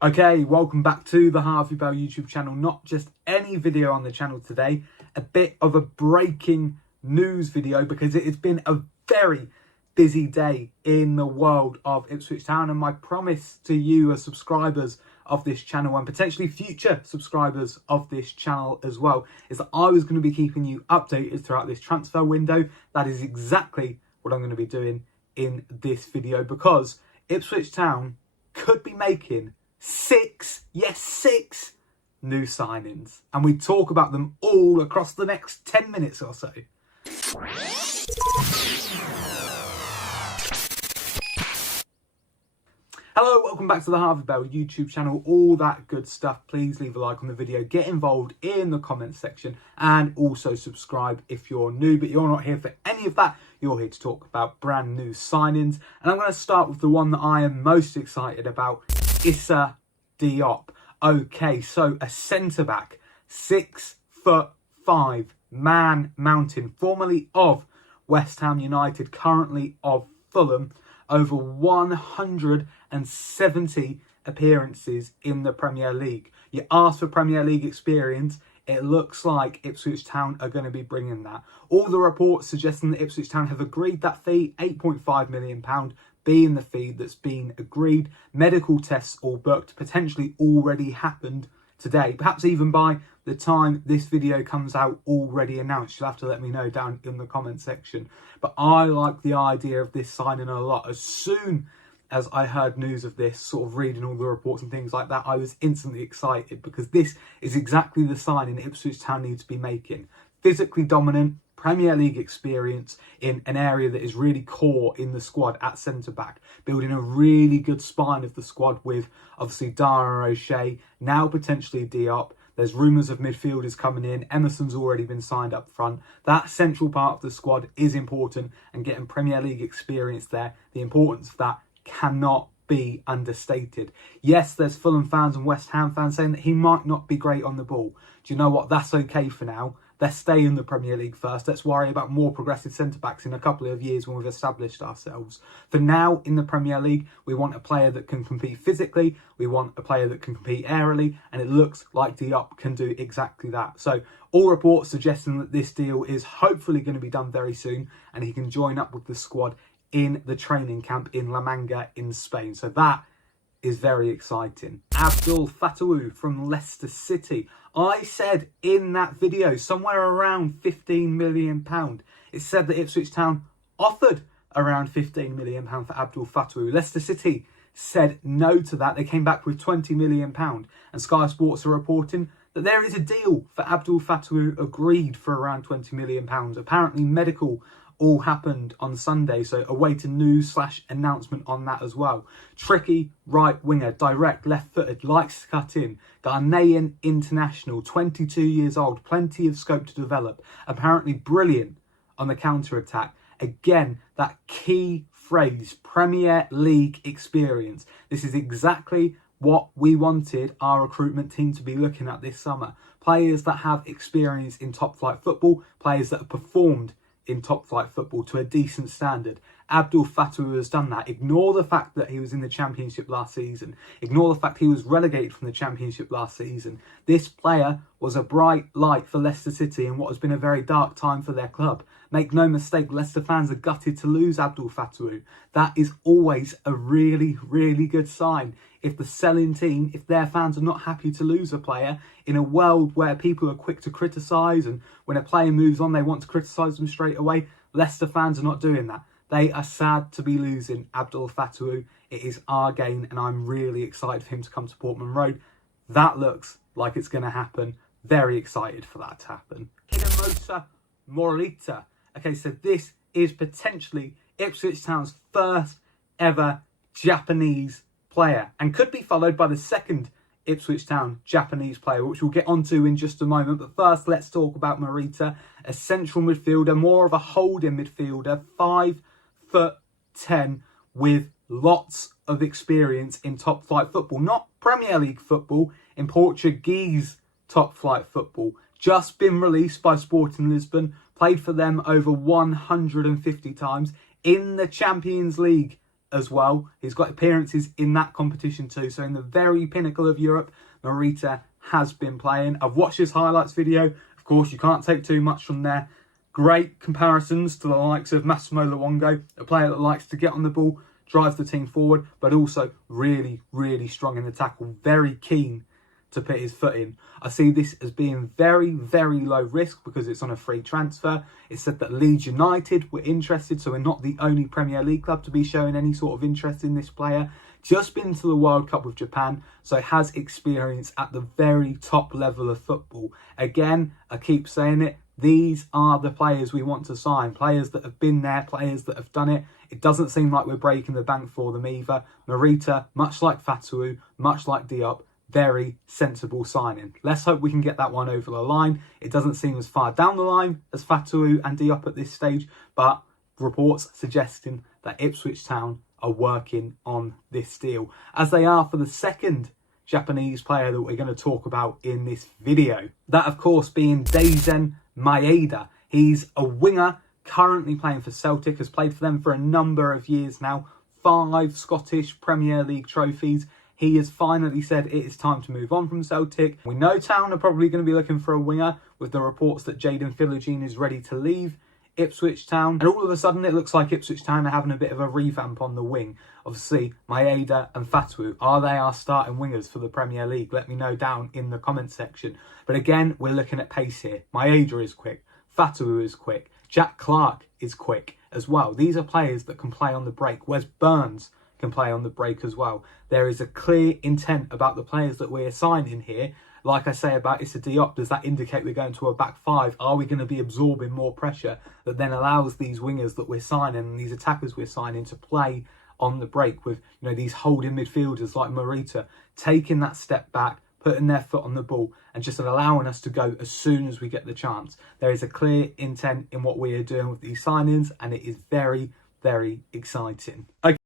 Okay, welcome back to the Harvey Bell YouTube channel. Not just any video on the channel today, a bit of a breaking news video because it has been a very busy day in the world of Ipswich Town, and my promise to you as subscribers of this channel and potentially future subscribers of this channel as well is that I was going to be keeping you updated throughout this transfer window. That is exactly what I'm going to be doing in this video because Ipswich Town could be making six new signings, and we talk about them all across the next 10 minutes or so. Hello, welcome back to the Harvey Bell YouTube channel, all that good stuff. Please leave a like on the video, get involved in the comments section, and also subscribe if you're new, but you're not here for any of that. You're here to talk about brand new signings, and I'm going to start with the one that I am most excited about, Issa Diop. Okay, so a centre-back, 6'5", Man Mountain, formerly of West Ham United, currently of Fulham, over 170 appearances in the Premier League. You ask for Premier League experience, it looks like Ipswich Town are going to be bringing that. All the reports suggesting that Ipswich Town have agreed that fee, £8.5 million, being the fee that's been agreed. Medical tests all booked, potentially already happened today. Perhaps even by the time this video comes out, already announced. You'll have to let me know down in the comment section. But I like the idea of this signing a lot. As soon as I heard news of this, sort of reading all the reports and things like that, I was instantly excited because this is exactly the signing Ipswich Town need to be making. Physically dominant, Premier League experience in an area that is really core in the squad at centre-back, building a really good spine of the squad with obviously Dara O'Shea, now potentially Diop. There's rumours of midfielders coming in. Emerson's already been signed up front. That central part of the squad is important, and getting Premier League experience there, the importance of that cannot be understated. Yes, there's Fulham fans and West Ham fans saying that he might not be great on the ball. Do you know what? That's okay for now. Let's stay in the Premier League first. Let's worry about more progressive centre-backs in a couple of years when we've established ourselves. For now, in the Premier League, we want a player that can compete physically. We want a player that can compete aerially. And it looks like Diop can do exactly that. So all reports suggesting that this deal is hopefully going to be done very soon, and he can join up with the squad in the training camp in La Manga in Spain. So that is very exciting. Abdul Fatawu from Leicester City. I said in that video somewhere around £15 million. It said that Ipswich Town offered around £15 million for Abdul Fatawu. Leicester City said no to that. They came back with £20 million. And Sky Sports are reporting that there is a deal for Abdul Fatawu agreed for around £20 million. Apparently medical all happened on Sunday, so await a news/announcement on that as well. Tricky right winger, direct, left-footed, likes to cut in. Ghanaian international, 22 years old, plenty of scope to develop. Apparently brilliant on the counter-attack. Again, that key phrase, Premier League experience. This is exactly what we wanted our recruitment team to be looking at this summer. Players that have experience in top-flight football, players that have performed in top-flight football to a decent standard. Abdul Fatawu has done that. Ignore the fact that he was in the Championship last season. Ignore the fact he was relegated from the Championship last season. This player was a bright light for Leicester City in what has been a very dark time for their club. Make no mistake, Leicester fans are gutted to lose Abdul Fatawu. That is always a really, really good sign. If the selling team, if their fans are not happy to lose a player in a world where people are quick to criticise, and when a player moves on, they want to criticise them straight away, Leicester fans are not doing that. They are sad to be losing Abdul Fatawu. It is our gain, and I'm really excited for him to come to Portman Road. That looks like it's going to happen. Very excited for that to happen. Morita. Okay, so this is potentially Ipswich Town's first ever Japanese player, and could be followed by the second Ipswich Town Japanese player, which we'll get onto in just a moment. But first, let's talk about Morita, a central midfielder, more of a holding midfielder, 5'10", with lots of experience in top-flight football. Not Premier League football, in Portuguese top-flight football. Just been released by Sporting Lisbon, played for them over 150 times in the Champions League as well. He's got appearances in that competition too. So in the very pinnacle of Europe, Morita has been playing. I've watched his highlights video. Of course, you can't take too much from there. Great comparisons to the likes of Massimo Luongo, a player that likes to get on the ball, drive the team forward, but also really, really strong in the tackle. Very keen to put his foot in. I see this as being very, very low risk because it's on a free transfer. It's said that Leeds United were interested, so we're not the only Premier League club to be showing any sort of interest in this player. Just been to the World Cup with Japan, so has experience at the very top level of football. Again, I keep saying it, these are the players we want to sign. Players that have been there, players that have done it. It doesn't seem like we're breaking the bank for them either. Morita, much like Fatawu, much like Diop, very sensible signing. Let's hope we can get that one over the line. It doesn't seem as far down the line as Fatawu and Diop at this stage, but reports suggesting that Ipswich Town are working on this deal, as they are for the second Japanese player that we're going to talk about in this video. That, of course, being Daisen Maeda. He's a winger currently playing for Celtic, has played for them for a number of years now, 5 Scottish Premier League trophies. He has finally said it is time to move on from Celtic. We know Town are probably going to be looking for a winger with the reports that Jaden Philogene is ready to leave Ipswich Town. And all of a sudden it looks like Ipswich Town are having a bit of a revamp on the wing. Obviously, Maeda and Fatawu, are they our starting wingers for the Premier League? Let me know down in the comment section. But again, we're looking at pace here. Maeda is quick. Fatawu is quick. Jack Clark is quick as well. These are players that can play on the break. Wes Burns can play on the break as well. There is a clear intent about the players that we're signing here. Like I say about Issa Diop, does that indicate we're going to a back 5? Are we going to be absorbing more pressure that then allows these wingers that we're signing and these attackers we're signing to play on the break with, you know, these holding midfielders like Morita taking that step back, putting their foot on the ball and just allowing us to go as soon as we get the chance. There is a clear intent in what we are doing with these signings, and it is very, very exciting. Okay.